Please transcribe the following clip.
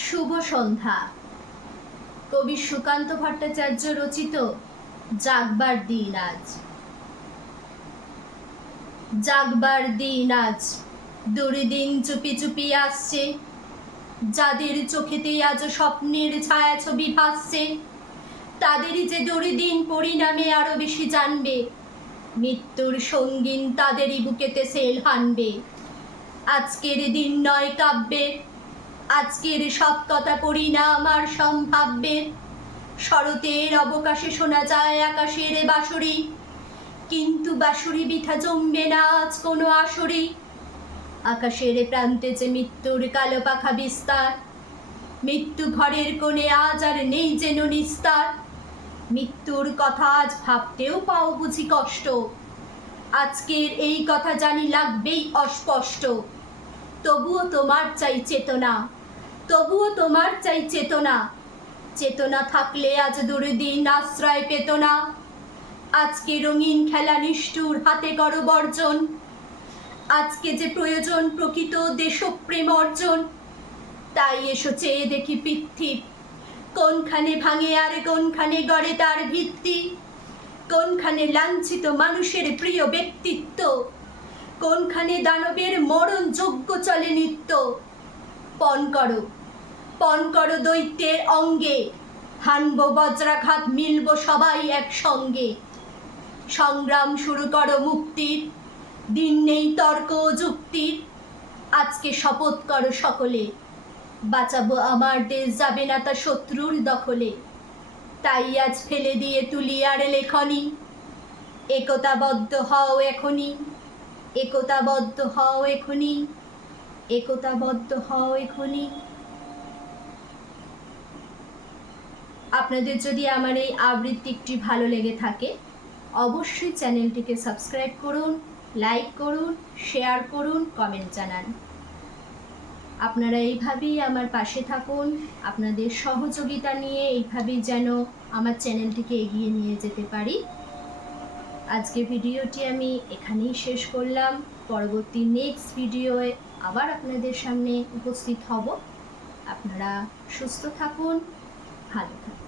শুভ সন্ধ্যা। কবি সুকান্ত ভট্টাচার্য রচিত জাগবার দিন আজ। জাগবার দিন আজ, দুর্দিন চুপি চুপি আসছে, যাদের চোখেতে আজ স্বপ্নের ছায়াছবি ভাসছে, তাদেরই যে দুর্দিন পরিণামে আরো বেশি জানবে, মৃত্যুর সঙ্গীন তাদেরই বুকেতে সেল হানবে। আজকের দিন নয় কাব্যের, আজকের সব কথা পরিণাম আর সম্ভাব্যের। শরতের অবকাশে শোনা যায় আকাশের বাঁশরি, কিন্তু বাঁশরি বৃথা জমবে না আজ কোনো আসরে। আকাশের প্রান্তে যে মৃত্যুর কালো পাখা বিস্তার, মৃত্যু ঘরের কোণে আজ আর নেই যেন নিস্তার। মৃত্যুর কথা আজ ভাবতেও পাও বুঝি কষ্ট, আজকের এই কথা জানি লাগবেই অস্পষ্ট। তবুও তোমার চাই চেতনা, তবুও তোমার চাই চেতনা, চেতনা থাকলে আজ দুর্দিন আশ্রয় পেত না। আজকে রঙিন খেলা নিষ্ঠুর হাতে করো বর্জন, আজকে যে প্রয়োজন প্রকৃত দেশপ্রেম অর্জন। তাই এসো চেয়ে দেখি পৃথ্বী, কোনখানে ভাঙে আর কোনখানে গড়ে তার ভিত্তি, কোনখানে লাঞ্ছিত মানুষের প্রিয় ব্যক্তিত্ব, কোনখানে দানবের মরণ যোগ্য চলে নিত্য। পণ করো দৈত্যের অঙ্গে, হানব বজ্রাঘাত, মিলব সবাই একসঙ্গে। সংগ্রাম শুরু করো মুক্তির, দিন নেই তর্ক যুক্তির। আজকে শপথ করো সকলে, বাঁচাবো আমার দেশ, যাবে না তা শত্রুর দখলে। তাই আজ ফেলে দিয়ে তুলি আর লেখনি, একতাবদ্ধ হও এখনই, একতাবদ্ধ হও এখনই, একতাবদ্ধ হও এখনই। আপনাদের যদি আমার এই আবৃত্তিটি ভালো লেগে থাকে, অবশ্যই চ্যানেলটিকে সাবস্ক্রাইব করুন, লাইক করুন, শেয়ার করুন, কমেন্ট জানান। আপনারা এইভাবেই আমার পাশে থাকুন, আপনাদের সহযোগিতা নিয়ে এইভাবেই যেন আমার চ্যানেলটিকে এগিয়ে নিয়ে যেতে পারি। আজকে ভিডিওটি আমি এখানেই শেষ করলাম। পরবর্তী নেক্সট ভিডিওয়ে আবার আপনাদের সামনে উপস্থিত হব। আপনারা সুস্থ থাকুন, ভালো থাকুন।